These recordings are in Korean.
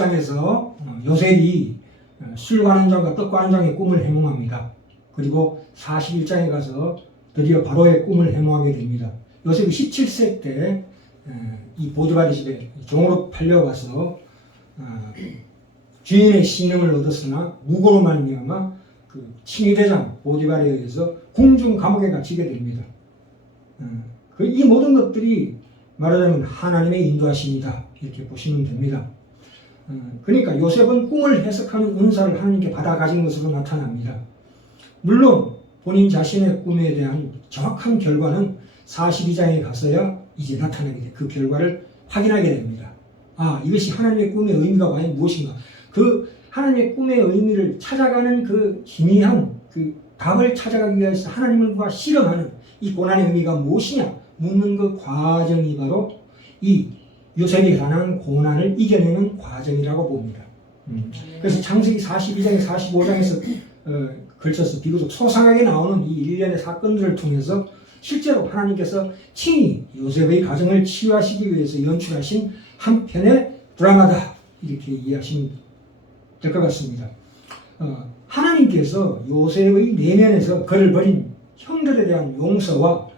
40장에서 요셉이 술 관한 장과 떡 관한 장의 꿈을 해몽합니다. 그리고 41장에 가서 드디어 바로의 꿈을 해몽하게 됩니다. 요셉이 17세 때 이 보디발의 집에 종으로 팔려가서 주인의 신임을 얻었으나 무고로 말미암아 그 칭의대장 보디발에 의해서 궁중 감옥에 갇히게 됩니다. 이 모든 것들이 말하자면 하나님의 인도하심이다 이렇게 보시면 됩니다. 그러니까 요셉은 꿈을 해석하는 은사를 하나님께 받아 가진 것으로 나타납니다. 물론 본인 자신의 꿈에 대한 정확한 결과는 42장에 가서야 이제 나타나게 돼. 그 결과를 확인하게 됩니다. 아, 이것이 하나님의 꿈의 의미가 과연 무엇인가? 그 하나님의 꿈의 의미를 찾아가는 그 희미한 그 답을 찾아가기 위해서 하나님과 실험하는 이 고난의 의미가 무엇이냐 묻는 그 과정이 바로 이 요셉이 당한 고난을 이겨내는 과정이라고 봅니다. 그래서 창세기 42장에 45장에서 걸쳐서 비교적 소상하게 나오는 이 일련의 사건들을 통해서 실제로 하나님께서 친히 요셉의 가정을 치유하시기 위해서 연출하신 한 편의 드라마다 이렇게 이해하시면 될 것 같습니다. 하나님께서 요셉의 내면에서 그를 버린 형들에 대한 용서와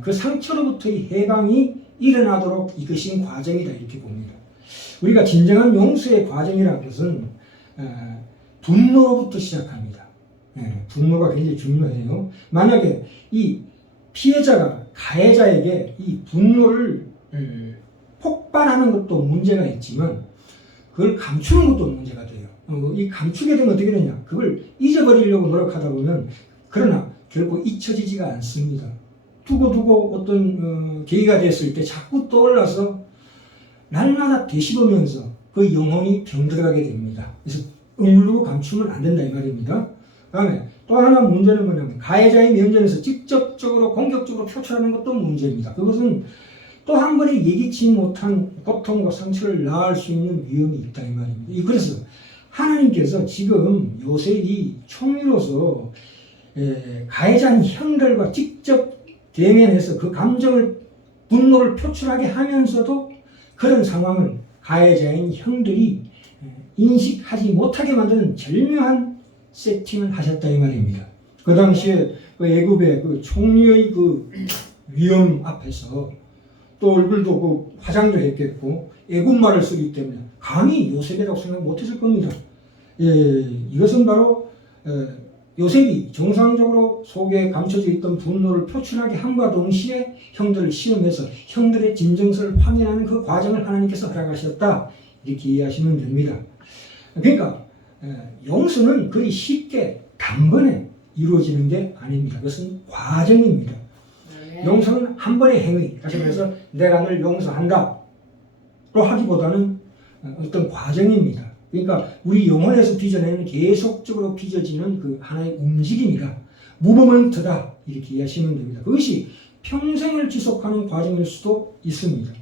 그 상처로부터의 해방이 일어나도록 이끄신 과정이다 이렇게 봅니다. 우리가 진정한 용서의 과정이라는 것은 분노로부터 시작합니다. 분노가 굉장히 중요해요. 만약에 이 피해자가 가해자에게 이 분노를 폭발하는 것도 문제가 있지만 그걸 감추는 것도 문제가 돼요. 이 감추게 되면 어떻게 되냐? 그걸 잊어버리려고 노력하다 보면 그러나 결국 잊혀지지가 않습니다. 두고 어떤 계기가 됐을 때 자꾸 떠올라서 날마다 되씹으면서 그 영혼이 병들어가게 됩니다. 그래서 억누르고 감추면 안 된다 이 말입니다. 다음에 또 하나 문제는 뭐냐면 가해자의 면전에서 직접적으로 공격적으로 표출하는 것도 문제입니다. 그것은 또 한 번에 예기치 못한 고통과 상처를 낳을 수 있는 위험이 있다 이 말입니다. 그래서 하나님께서 지금 요셉이 총리로서 가해자인 형들과 직접 대면해서 그 감정을 분노를 표출하게 하면서도 그런 상황을 가해자인 형들이 인식하지 못하게 만드는 절묘한 세팅을 하셨다 이 말입니다. 그 당시에 그 애굽의 그 총리의 그 위험 앞에서 또 얼굴도 그 화장도 했겠고 애굽말을 쓰기 때문에 감히 요셉이라고 생각 못했을 겁니다. 이것은 바로 요셉이 정상적으로 속에 감춰져 있던 분노를 표출하게 함과 동시에 형들을 시험해서 형들의 진정성을 확인하는 그 과정을 하나님께서 허락하셨다 이렇게 이해하시면 됩니다. 그러니까 용서는 그리 쉽게 단번에 이루어지는 게 아닙니다. 그것은 과정입니다. 용서는 한 번의 행위, 다시 말해서 내가 널 용서한다 로 하기보다는 어떤 과정입니다. 그러니까 우리 영혼에서 빚어내는 계속적으로 빚어지는 그 하나의 움직임이다. 무브먼트다 이렇게 이해하시면 됩니다. 그것이 평생을 지속하는 과정일 수도 있습니다.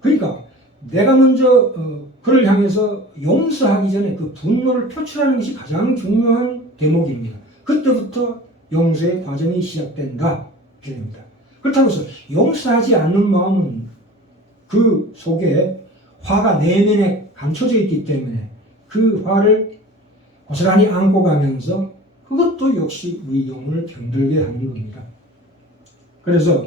그러니까 내가 먼저 그를 향해서 용서하기 전에 그 분노를 표출하는 것이 가장 중요한 대목입니다. 그때부터 용서의 과정이 시작된다. 이렇게 됩니다. 그렇다고 해서 용서하지 않는 마음은 그 속에 화가 내면에 감춰져 있기 때문에 그 화를 고스란히 안고 가면서 그것도 역시 우리 영혼을 병들게 하는 겁니다. 그래서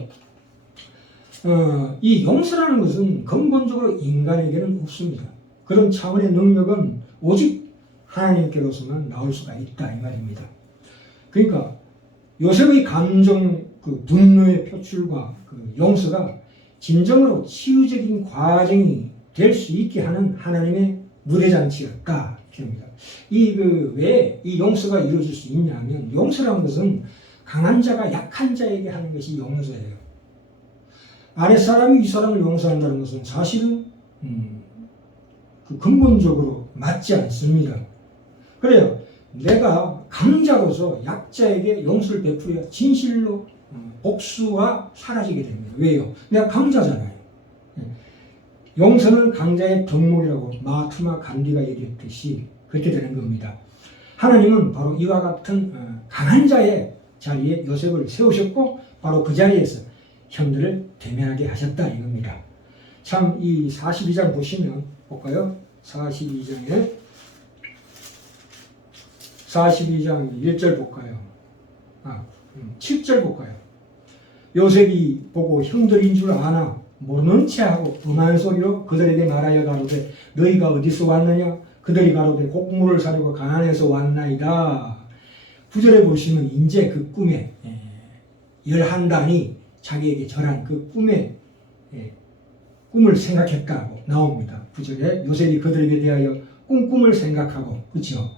이 용서라는 것은 근본적으로 인간에게는 없습니다. 그런 차원의 능력은 오직 하나님께로서만 나올 수가 있다 이 말입니다. 그러니까 요셉의 감정, 그 분노의 표출과 그 용서가 진정으로 치유적인 과정이 될 수 있게 하는 하나님의 무대잔치였다. 이렇게 합니다. 왜 이 용서가 이루어질 수 있냐면 용서라는 것은 강한 자가 약한 자에게 하는 것이 용서예요. 아랫사람이 윗사람을 용서한다는 것은 사실은 그 근본적으로 맞지 않습니다. 그래요. 내가 강자로서 약자에게 용서를 베풀어야 진실로 복수가 사라지게 됩니다. 왜요? 내가 강자잖아요. 용서는 강자의 덕목이라고 마하트마 간디가 얘기했듯이 그렇게 되는 겁니다. 하나님은 바로 이와 같은 강한 자의 자리에 요셉을 세우셨고 바로 그 자리에서 형들을 대면하게 하셨다 이겁니다. 참 이 42장 보시면 볼까요? 42장 1절 볼까요? 7절 볼까요? 요셉이 보고 형들인 줄 아나 모르는 체하고 음한 소리로 그들에게 말하여 가로되 너희가 어디서 왔느냐? 그들이 가로되 곡물을 사려고 가나안에서 왔나이다. 9절에 보시면 이제 그 꿈에 11단이 자기에게 절한 그 꿈에 꿈을 생각했다고 나옵니다. 9절에 요셉이 그들에게 대하여 꿈을 생각하고, 그렇죠?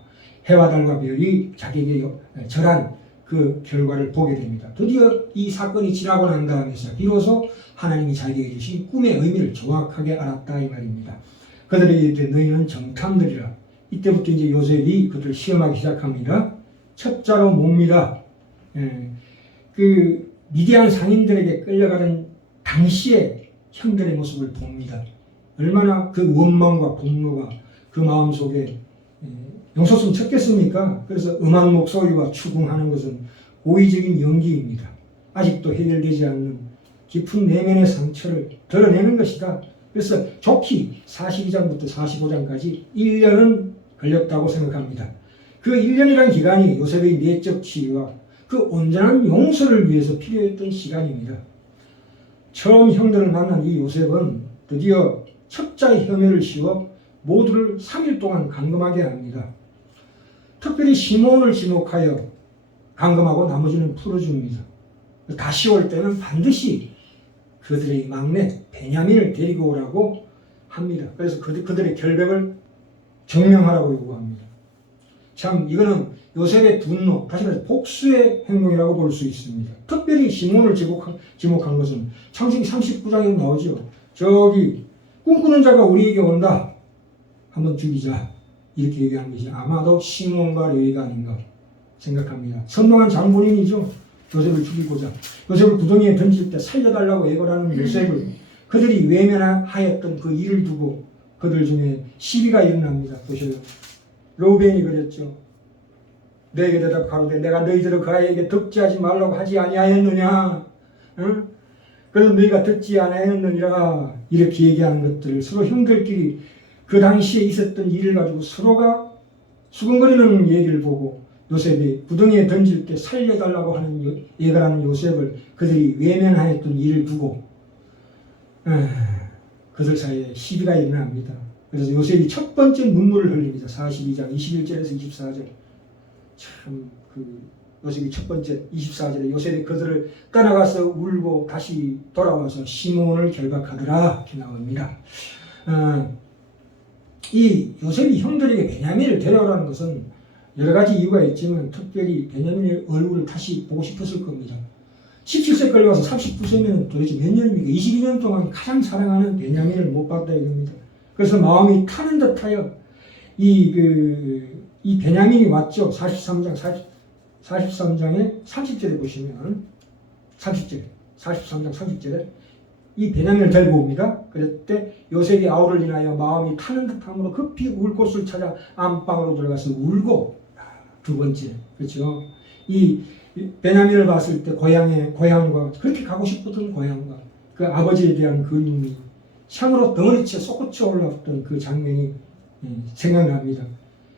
해와 달과 별이 자기에게 절한 그 결과를 보게 됩니다. 드디어 이 사건이 지나고 난 다음에서 비로소 하나님이 자기에게 주신 꿈의 의미를 정확하게 알았다 이 말입니다. 그들에게 이르되 너희는 정탐들이라. 이때부터 이제 요셉이 그들을 시험하기 시작합니다. 첩자로 몹니다. 그 미디안 상인들에게 끌려가는 당시의 형들의 모습을 봅니다. 얼마나 그 원망과 분노가 그 마음속에 용서스러움 쳤겠습니까? 그래서 음한 목소리와 추궁하는 것은 고의적인 연기입니다. 아직도 해결되지 않는 깊은 내면의 상처를 드러내는 것이다. 그래서 좋게 42장부터 45장까지 1년은 걸렸다고 생각합니다. 그 1년이라는 기간이 요셉의 내적 치유와 그 온전한 용서를 위해서 필요했던 시간입니다. 처음 형들을 만난 이 요셉은 드디어 첩자의 혐의를 씌워 모두를 3일 동안 감금하게 합니다. 특별히 시몬을 지목하여 감금하고 나머지는 풀어줍니다. 다시 올 때는 반드시 그들의 막내 베냐민을 데리고 오라고 합니다. 그래서 그들의 결백을 증명하라고 요구합니다. 참 이거는 요셉의 분노, 다시 말해서 복수의 행동이라고 볼 수 있습니다. 특별히 시몬을 지목한 것은 창세기 39장에 나오죠. 저기 꿈꾸는 자가 우리에게 온다. 한번 죽이자. 이렇게 얘기한 것이 아마도 시몬과 레위가 아닌가 생각합니다. 선동한 장본인이죠. 요셉을 죽이고자. 요셉을 구덩이에 던질 때 살려달라고 애걸하는 요셉을 그들이 외면하였던 그 일을 두고 그들 중에 시비가 일어납니다. 보셔요. 로벤이 그랬죠. 너에게 대답하는데 내가 너희들을 그 아이에게 득지하지 말라고 하지 아니하였느냐. 응? 그래서 너희가 듣지 아니하였느니라. 이렇게 얘기하는 것들을 서로 형들끼리 그 당시에 있었던 일을 가지고 서로가 수근거리는 얘기를 보고 요셉이 구덩이에 던질 때 살려달라고 하는 예가라는 요셉을 그들이 외면하였던 일을 두고 그들 사이에 시비가 일어납니다. 그래서 요셉이 첫 번째 눈물을 흘립니다. 42장 21절에서 24절. 참 요셉이 첫 번째 24절에 요셉이 그들을 떠나가서 울고 다시 돌아와서 시몬을 결박하더라 이렇게 나옵니다. 이 요셉이 형들에게 베냐민을 데려오라는 것은 여러 가지 이유가 있지만 특별히 베냐민의 얼굴을 다시 보고 싶었을 겁니다. 17세까지 와서 39세면 도대체 몇 년입니까? 22년 동안 가장 사랑하는 베냐민을 못 봤다 이겁니다. 그래서 마음이 타는 듯하여 이 베냐민이 왔죠. 43장에 30절에 보시면 43장 30절에 이 베냐민을 데리고 옵니다. 그럴 때 요셉이 아우를 인하여 마음이 타는 듯함으로 급히 울 곳을 찾아 안방으로 들어가서 울고 두 번째 그렇죠. 이 베냐민을 봤을 때 고향과 그렇게 가고 싶었던 고향과 그 아버지에 대한 그리움이 향으로 덩어리째 솟구쳐 올라왔던 그 장면이 생각납니다.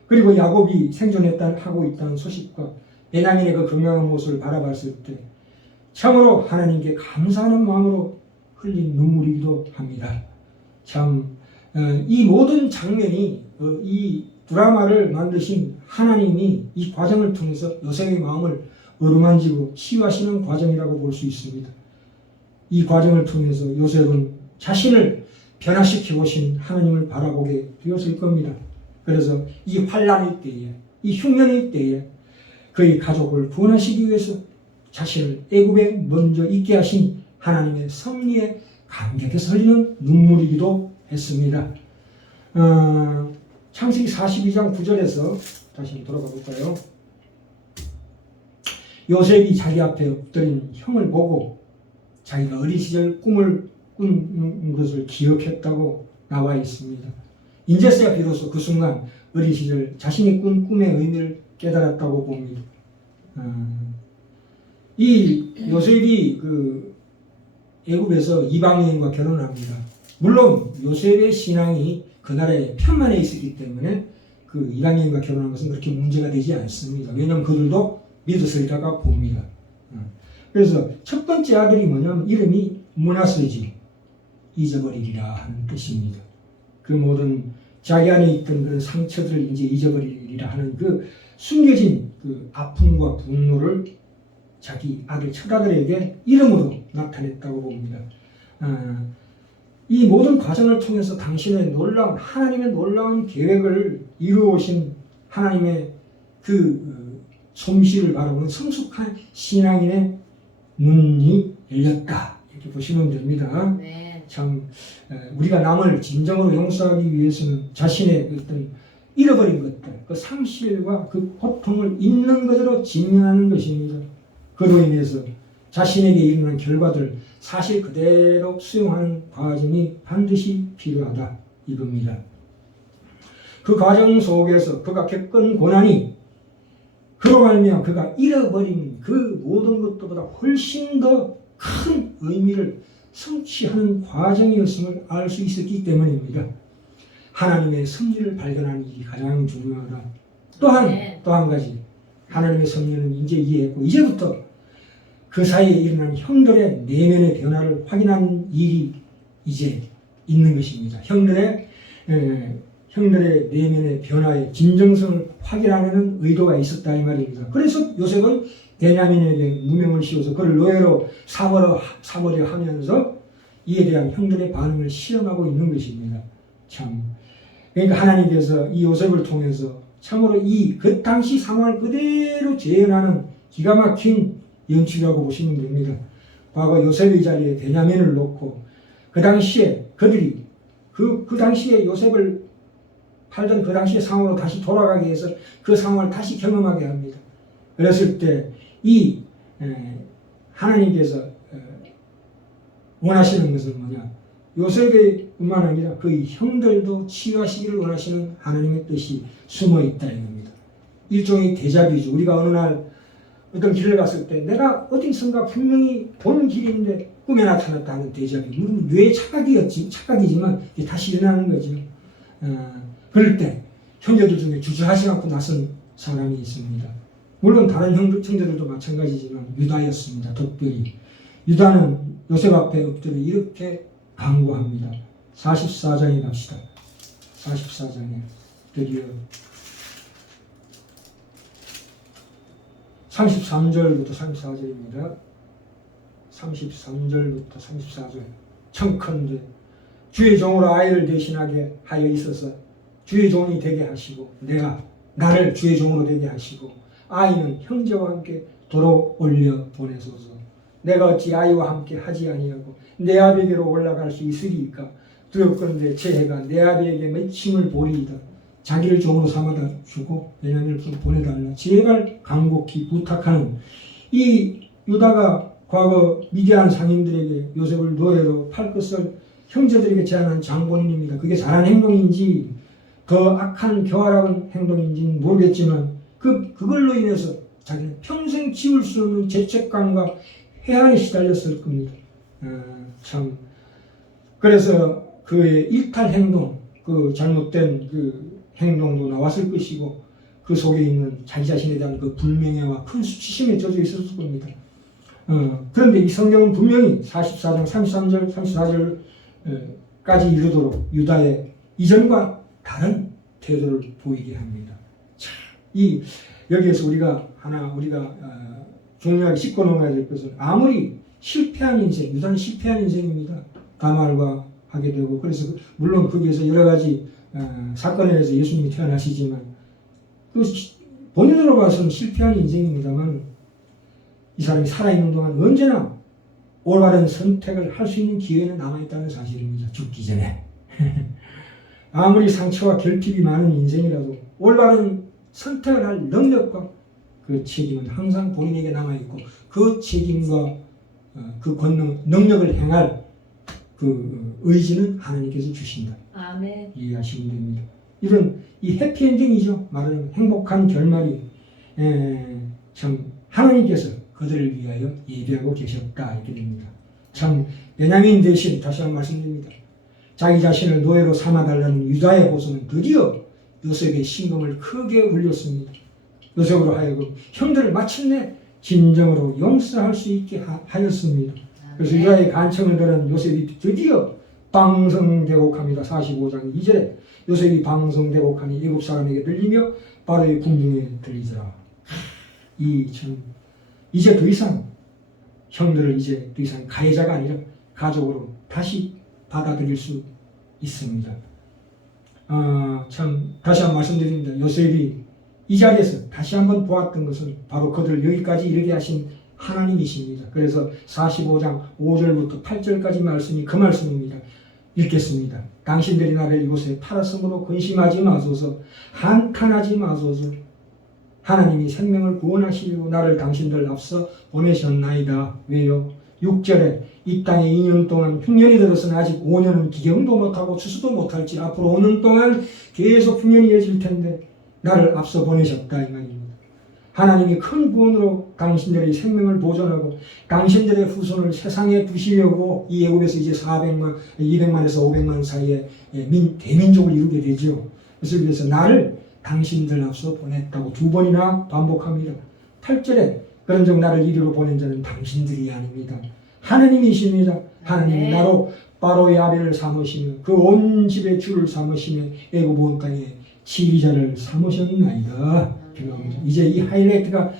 그리고 야곱이 생존하고 있다는 소식과 베냐민의 그 건강한 모습을 바라봤을 때 참으로 하나님께 감사하는 마음으로 흘린 눈물이기도 합니다. 참 이 모든 장면이 이 드라마를 만드신 하나님이 이 과정을 통해서 요셉의 마음을 어루만지고 치유하시는 과정이라고 볼 수 있습니다. 이 과정을 통해서 요셉은 자신을 변화시켜 보신 하나님을 바라보게 되었을 겁니다. 그래서 이 환난의 때에, 이 흉년의 때에 그의 가족을 구원하시기 위해서 자신을 애굽에 먼저 있게 하신 하나님의 섭리에 감격해서 흘리는 눈물이기도 했습니다. 창세기 42장 9절에서 다시 한번 돌아가 볼까요? 요셉이 자기 앞에 엎드린 형을 보고 자기가 어린 시절 꿈을 꾼 것을 기억했다고 나와 있습니다. 인제서야 비로소 그 순간 어린 시절 자신이 꾼 꿈의 의미를 깨달았다고 봅니다. 이 요셉이 애굽에서 이방 여인과 결혼을 합니다. 물론 요셉의 신앙이 그 나라에 편만에 있었기 때문에 그 이방인과 결혼한 것은 그렇게 문제가 되지 않습니다. 왜냐하면 그들도 믿었으리라고 봅니다. 그래서 첫 번째 아들이 뭐냐면 이름이 므낫세지, 잊어버리리라 하는 뜻입니다. 그 모든 자기 안에 있던 그런 상처들을 이제 잊어버리리라 하는 그 숨겨진 그 아픔과 분노를 자기 아들 첫 아들에게 이름으로 나타냈다고 봅니다. 이 모든 과정을 통해서 당신의 하나님의 놀라운 계획을 이루어오신 하나님의 그 솜씨를 바라보는 성숙한 신앙인의 눈이 열렸다. 이렇게 보시면 됩니다. 네. 참 우리가 남을 진정으로 용서하기 위해서는 자신의 어떤 잃어버린 것들, 그 상실과 그 고통을 있는 그대로 직면하는 것입니다. 그로 인해서 자신에게 일어난 결과들 사실 그대로 수용하는 과정이 반드시 필요하다 이겁니다. 그 과정 속에서 그가 겪은 고난이 그로 말미암아 그가 잃어버린 그 모든 것들보다 훨씬 더 큰 의미를 성취하는 과정이었음을 알 수 있었기 때문입니다. 하나님의 섭리를 발견하는 일이 가장 중요하다. 또 한 가지 하나님의 섭리는 이제 이해했고 이제부터 그 사이에 일어난 형들의 내면의 변화를 확인하는 일이 이제 있는 것입니다. 형들의 내면의 변화의 진정성을 확인하려는 의도가 있었다 이 말입니다. 그래서 요셉은 베냐민에게 무명을 씌워서 그를 노예로 삼으려 하면서 이에 대한 형들의 반응을 시험하고 있는 것입니다. 참 그러니까 하나님께서 이 요셉을 통해서 참으로 그 당시 상황을 그대로 재현하는 기가 막힌 연출이라고 보시면 됩니다. 과거 요셉의 자리에 베냐민을 놓고 그 당시에 그들이 그 당시에 요셉을 팔던 그 당시의 상황으로 다시 돌아가기 위해서 그 상황을 다시 경험하게 합니다. 그랬을 때 이 하나님께서 원하시는 것은 뭐냐? 요셉의 뿐만 아니라 그의 형들도 치유하시기를 원하시는 하나님의 뜻이 숨어 있다 이겁니다. 일종의 데자뷰죠. 우리가 어느 날 어떤 길을 갔을 때 내가 어디선가 분명히 본 길인데 꿈에 나타났다 하는 데자뷰. 물론 뇌의 착각이지만 다시 일어나는 거죠. 그럴 때 형제들 중에 주저하지 않고 나선 사람이 있습니다. 물론 다른 형제들도 마찬가지지만 유다였습니다. 특별히 유다는 요셉 앞에 엎드려 이렇게 강구합니다. 44장에 갑시다. 44장에 드디어 33절부터 34절입니다. 33절부터 34절. 청컨대 주의 종으로 아이를 대신하게 하여 있어서 주의 종이 되게 하시고 나를 주의 종으로 되게 하시고 아이는 형제와 함께 도로 올려 보내소서. 내가 어찌 아이와 함께 하지 아니하고 내 아비에게로 올라갈 수 있으리이까. 두렵건대 제 해가 내 아비에게 맺힘을 보리이다. 자기를 종으로 삼아다 주고 베냐민을 보내달라. 제발 간곡히 부탁하는 이 유다가 과거 미디안 상인들에게 요셉을 노예로 팔 것을 형제들에게 제안한 장본인입니다. 그게 잘한 행동인지 더 악한 교활한 행동인지는 모르겠지만 그걸로 인해서 자기는 평생 지울 수 없는 죄책감과 회한에 시달렸을 겁니다. 참 그래서 그의 일탈 행동, 그 잘못된 그 행동도 나왔을 것이고 그 속에 있는 자기 자신에 대한 그 불명예와 큰 수치심에 젖어 있었을 겁니다. 그런데 이 성경은 분명히 44장 33절 34절까지 이르도록 유다의 이전과 다른 태도를 보이게 합니다. 여기에서 우리가 중요하게 짚고 넘어야 될 것은 아무리 실패한 인생, 유다는 실패한 인생입니다. 다말과 하게 되고 그래서 물론 거기에서 여러 가지 사건에 의해서 예수님이 태어나시지만 본인으로 봐서는 실패한 인생입니다만 이 사람이 살아있는 동안 언제나 올바른 선택을 할 수 있는 기회는 남아있다는 사실입니다. 죽기 전에. 아무리 상처와 결핍이 많은 인생이라도 올바른 선택을 할 능력과 그 책임은 항상 본인에게 남아있고 그 책임과 그 권능, 능력을 행할 그 의지는 하나님께서 주신다. 아멘. 이해하시면 됩니다. 이런 이 해피엔딩이죠. 말하자면 행복한 결말이 참 하나님께서 그들을 위하여 예비하고 계셨다 이렇게 됩니다. 참 베냐민 대신 다시 한번 말씀드립니다. 자기 자신을 노예로 삼아달라는 유다의 보수는 드디어 요셉의 심금을 크게 울렸습니다. 요셉으로 하여금 형들을 마침내 진정으로 용서할 수 있게 하였습니다. 그래서 유다의 간청을 들은 요셉이 드디어 방성대곡합니다. 45장 2절에 요셉이 방성대곡하니 애굽 사람에게 들리며 바로의 궁중에 들리더라. 이제 더 이상 형들을 이제 더 이상 가해자가 아니라 가족으로 다시 받아들일 수 있습니다. 참 다시 한번 말씀드립니다. 요셉이 이 자리에서 다시 한번 보았던 것은 바로 그들을 여기까지 이르게 하신 하나님이십니다. 그래서 45장 5절부터 8절까지 말씀이 그 말씀입니다. 읽겠습니다. 당신들이 나를 이곳에 팔았으므로 근심하지 마소서, 한탄하지 마소서. 하나님이 생명을 구원하시려고 나를 당신들 앞서 보내셨나이다. 왜요? 6절에 이 땅에 2년 동안 흉년이 들어서는 아직 5년은 기경도 못하고 추수도 못할지 앞으로 5년 동안 계속 흉년이 이어질 텐데 나를 앞서 보내셨다 이 말입니다. 하나님이 큰 구원으로 당신들의 생명을 보존하고 당신들의 후손을 세상에 두시려고 이 애굽에서 이제 200만에서 500만 사이에 대민족을 이루게 되죠. 그래서 나를 당신들 앞서 보냈다고 2번이나 반복합니다. 8절에 그런즉 나를 이리로 보낸 자는 당신들이 아닙니다. 하나님이십니다. 하나님이 나로 바로의 아벨을 삼으시며 그 온 집의 주를 삼으시며 애굽 온 땅에 지휘자를 삼으셨나이다. 이제 이 하이라이트가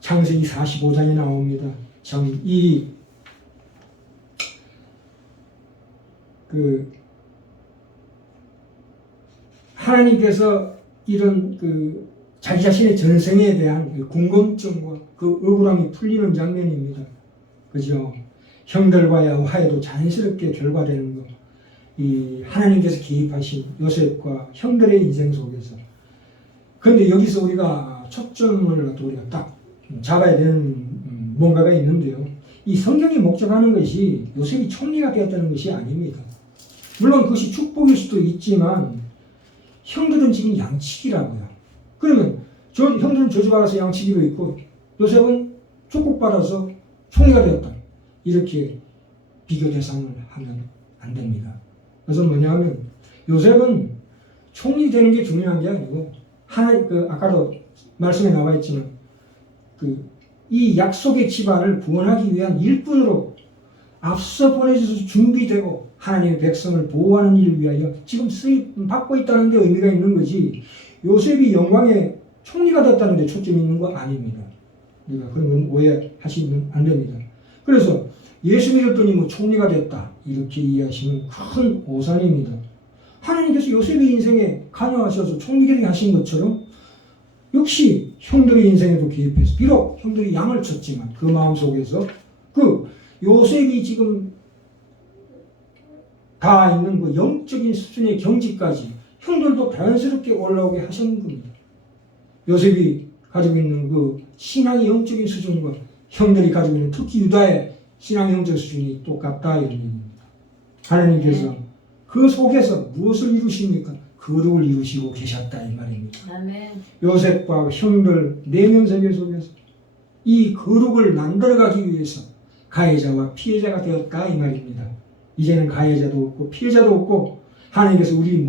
창세기 45장에 나옵니다. 참 하나님께서 이런 자기 자신의 전생에 대한 궁금증과 그 억울함이 풀리는 장면입니다. 그죠? 형들과의 화해도 자연스럽게 결과되는 것. 이 하나님께서 개입하신 요셉과 형들의 인생 속에서. 그런데 여기서 우리가 초점을 우리가 딱 잡아야 되는 뭔가가 있는데요. 이 성경이 목적하는 것이 요셉이 총리가 되었다는 것이 아닙니다. 물론 그것이 축복일 수도 있지만 형들은 지금 양치기라고요. 그러면 형들은 저주받아서 양치기로 있고 요셉은 축복받아서 총리가 되었다. 이렇게 비교 대상을 하면 안 됩니다. 그래서 뭐냐면 요셉은 총리 되는 게 중요한 게 아니고 아까도 말씀에 나와 있지만 이 약속의 집안을 구원하기 위한 일꾼으로 앞서 보내져서 준비되고 하나님의 백성을 보호하는 일을 위하여 지금 쓰임 받고 있다는 데 의미가 있는 거지 요셉이 영광의 총리가 됐다는 데 초점이 있는 거 아닙니다. 그러니까 그런 건 오해하시면 안 됩니다. 그래서 예수 믿었더니 뭐 총리가 됐다 이렇게 이해하시면 큰 오산입니다. 하나님께서 요셉의 인생에 관여하셔서 총리되게 하신 것처럼 역시 형들의 인생에도 개입해서 비록 형들이 양을 쳤지만 그 마음속에서 요셉이 지금 다 있는 그 영적인 수준의 경지까지 형들도 자연스럽게 올라오게 하신 겁니다. 요셉이 가지고 있는 그 신앙의 영적인 수준과 형들이 가지고 있는 특히 유다의 신앙의 영적 수준이 똑같다 이런 얘기입니다. 하나님께서 그 속에서 무엇을 이루십니까? 거룩을 이루시고 계셨다 이 말입니다. 아멘. 요셉과 형들 내면 세계 속에서 이 거룩을 만들어가기 위해서 가해자와 피해자가 되었다 이 말입니다. 이제는 가해자도 없고 피해자도 없고 하나님께서 우리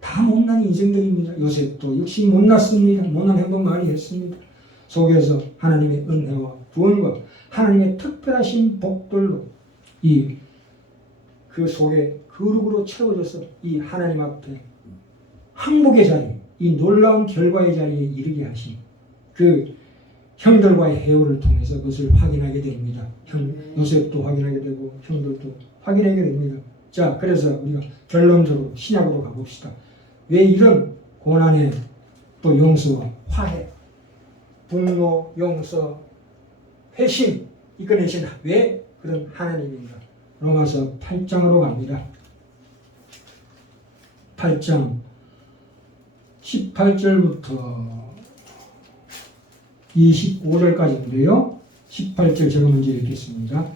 다 못난 인생들입니다. 요셉도 역시 못났습니다. 못난 행동 많이 했습니다. 속에서 하나님의 은혜와 구원과 하나님의 특별하신 복들로 그 속에 거룩으로 채워져서 이 하나님 앞에 항복의 자리, 이 놀라운 결과의 자리에 이르게 하신 그 형들과의 해오를 통해서 그것을 확인하게 됩니다. 요셉도 확인하게 되고 형들도 확인하게 됩니다. 자, 그래서 우리가 결론적으로 신약으로 가봅시다. 왜 이런 고난의 또 용서와 화해, 분노, 용서, 회심 이끌어내신 왜 그런 하나님인가? 로마서 8장으로 갑니다. 8장 18절부터 25절까지인데요. 18절 제가 먼저 읽겠습니다.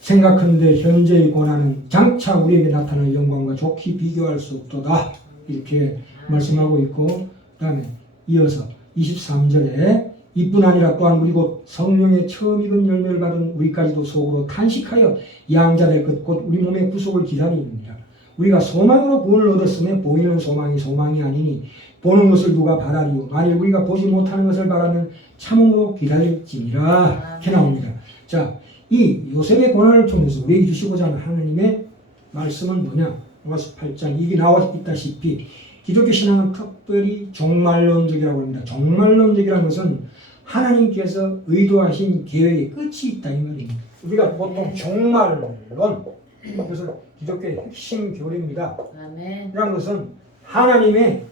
생각한데 현재의 고난은 장차 우리에게 나타날 영광과 좋게 비교할 수 없도다. 이렇게 말씀하고 있고 그 다음에 이어서 23절에 이뿐 아니라 또한 우리 곧 성령의 처음 익은 열매를 받은 우리까지도 속으로 탄식하여 양자될 것 곧 우리 몸의 구속을 기다립니다. 우리가 소망으로 구원을 얻었으면 보이는 소망이 소망이 아니니 보는 것을 누가 바라리요. 만일 우리가 보지 못하는 것을 바라면 참음으로 기다릴지니라. 이렇게 나옵니다. 자, 이 요셉의 고난을 통해서 우리에게 주시고자 하는 하나님의 말씀은 뭐냐? 로마서 8장 이게 나와 있다시피 기독교 신앙은 특별히 종말론적이라고 합니다. 종말론적이라는 것은 하나님께서 의도하신 계획의 끝이 있다 이 말입니다. 우리가 보통 종말론, 이것은 기독교의 핵심 교리입니다. 이런 것은 하나님의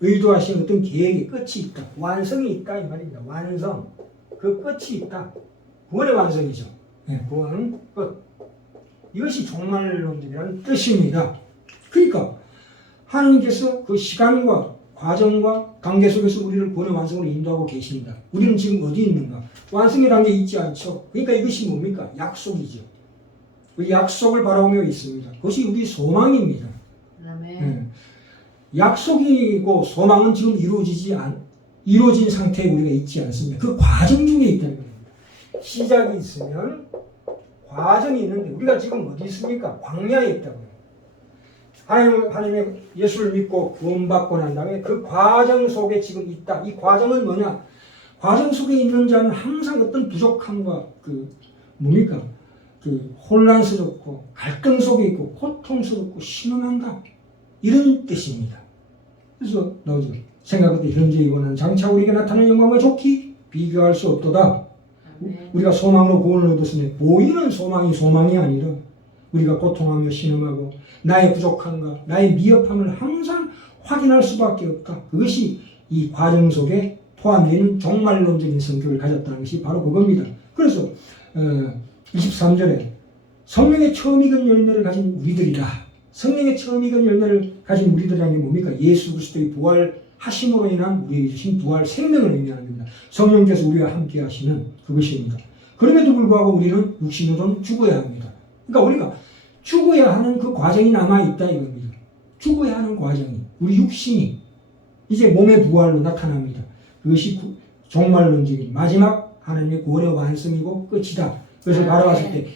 의도하신 어떤 계획의 끝이 있다, 완성이 있다 이 말입니다. 완성, 그 끝이 있다. 구원의 완성이죠. 구원은 끝. 이것이 종말론적이라는 뜻입니다. 그러니까 하나님께서 그 시간과 과정과 관계 속에서 우리를 구원의 완성으로 인도하고 계십니다. 우리는 지금 어디 있는가? 완성의 단계에 있지 않죠. 그러니까 이것이 뭡니까? 약속이죠. 그 약속을 바라보며 있습니다. 그것이 우리 소망입니다. 약속이고 소망은 지금 이루어진 상태에 우리가 있지 않습니다. 그 과정 중에 있다는 겁니다. 시작이 있으면 과정이 있는데 우리가 지금 어디 있습니까? 광야에 있다고요. 하나님의 예수를 믿고 구원받고 난 다음에 그 과정 속에 지금 있다. 이 과정은 뭐냐? 과정 속에 있는 자는 항상 어떤 부족함과 뭡니까? 혼란스럽고 갈등 속에 있고 고통스럽고 신음한다. 이런 뜻입니다. 그래서 나오죠. 생각할 때 현재 이거는 장차 우리에게 나타나는 영광과 좋기 비교할 수 없도다. 우리가 소망으로 구원을 얻었으니 보이는 소망이 아니라 우리가 고통하며 신음하고 나의 부족함과 나의 미흡함을 항상 확인할 수밖에 없다. 그것이 이 과정 속에 포함되는 종말론적인 성격을 가졌다는 것이 바로 그겁니다. 그래서 23절에 성령의 처음 익은 열매를 가진 우리들이라. 성령의 처음 익은 열매를 가진 우리들이라는 게 뭡니까? 예수 그리스도의 부활하심으로 인한 우리에게 주신 부활 생명을 의미하는 겁니다. 성령께서 우리와 함께 하시는 그것입니다. 그럼에도 불구하고 우리는 육신으로는 죽어야 합니다. 그러니까 우리가 죽어야 하는 그 과정이 남아있다 이겁니다. 죽어야 하는 과정이 우리 육신이 이제 몸의 부활로 나타납니다. 그것이 종말론적인 마지막 하나님의 구원의 완성이고 끝이다. 그래서 바라봤을 때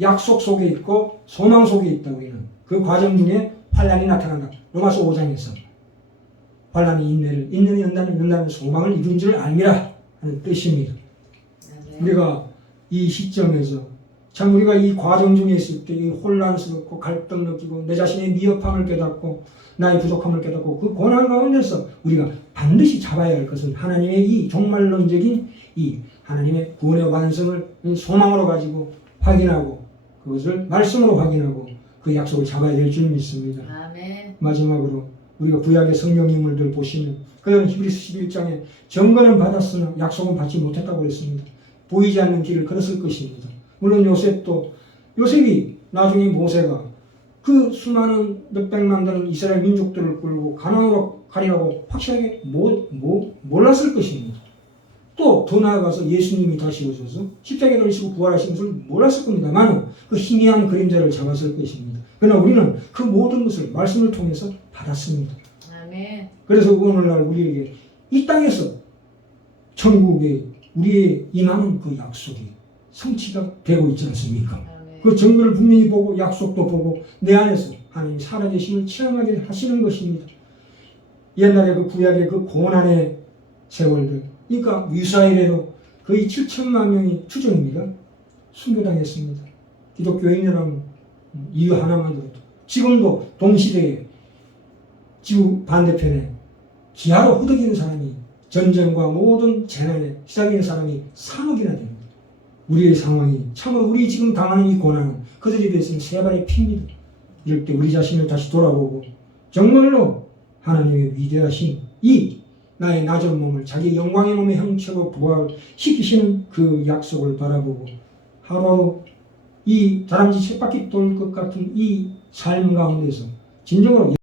약속 속에 있고 소망 속에 있다. 우리는 그 과정 중에 환난이 나타난다. 로마서 5장에서 환난이 인내는 연단은 소망을 이룬 줄 알미라 하는 뜻입니다. 우리가 이 시점에서 참 우리가 이 과정 중에 있을 때 혼란스럽고 갈등 느끼고 내 자신의 미흡함을 깨닫고 나의 부족함을 깨닫고 그 고난 가운데서 우리가 반드시 잡아야 할 것은 하나님의 이 종말론적인 이 하나님의 구원의 완성을 소망으로 가지고 확인하고 그것을 말씀으로 확인하고 그 약속을 잡아야 될 줄 믿습니다. 아멘. 마지막으로 우리가 구약의 성경 인물들 보시면 그들은 히브리서 11장에 정권은 받았으나 약속은 받지 못했다고 그랬습니다. 보이지 않는 길을 걸었을 것입니다. 물론 요셉이 나중에 모세가 그 수많은 몇백만 되는 이스라엘 민족들을 끌고 가나안으로 가리라고 확실하게 몰랐을 것입니다. 또 더 나아가서 예수님이 다시 오셔서 십자가에 달리시고 부활하신 것을 몰랐을 겁니다만 그 희미한 그림자를 잡았을 것입니다. 그러나 우리는 그 모든 것을 말씀을 통해서 받았습니다. 아멘. 그래서 오늘날 우리에게 이 땅에서 천국에 우리의 임하는 그 약속이 성취가 되고 있지 않습니까? 아멘. 그 증거를 분명히 보고 약속도 보고 내 안에서 하나님 살아계심을 체험하게 하시는 것입니다. 옛날에 그 구약의 그 고난의 세월들, 그러니까 이스라엘에로 거의 7천만 명이 추정입니다. 순교당했습니다. 기독교인이라는 이유 하나만으로도 지금도 동시대에 지구 반대편에 기아로 후덕이는 사람이 전쟁과 모든 재난에 시달리는 사람이 3억이나 됩니다. 우리의 상황이 참으로 우리 지금 당하는 이 고난은 그들에 대해서는 세 발의 피입니다. 이럴 때 우리 자신을 다시 돌아보고 정말로 하나님의 위대하신 이 나의 낮은 몸을 자기 영광의 몸에 형체로 부활시키시는 그 약속을 바라보고 하루하루 이 다람쥐 쳇바퀴 돌 것 같은 이 삶 가운데서 진정으로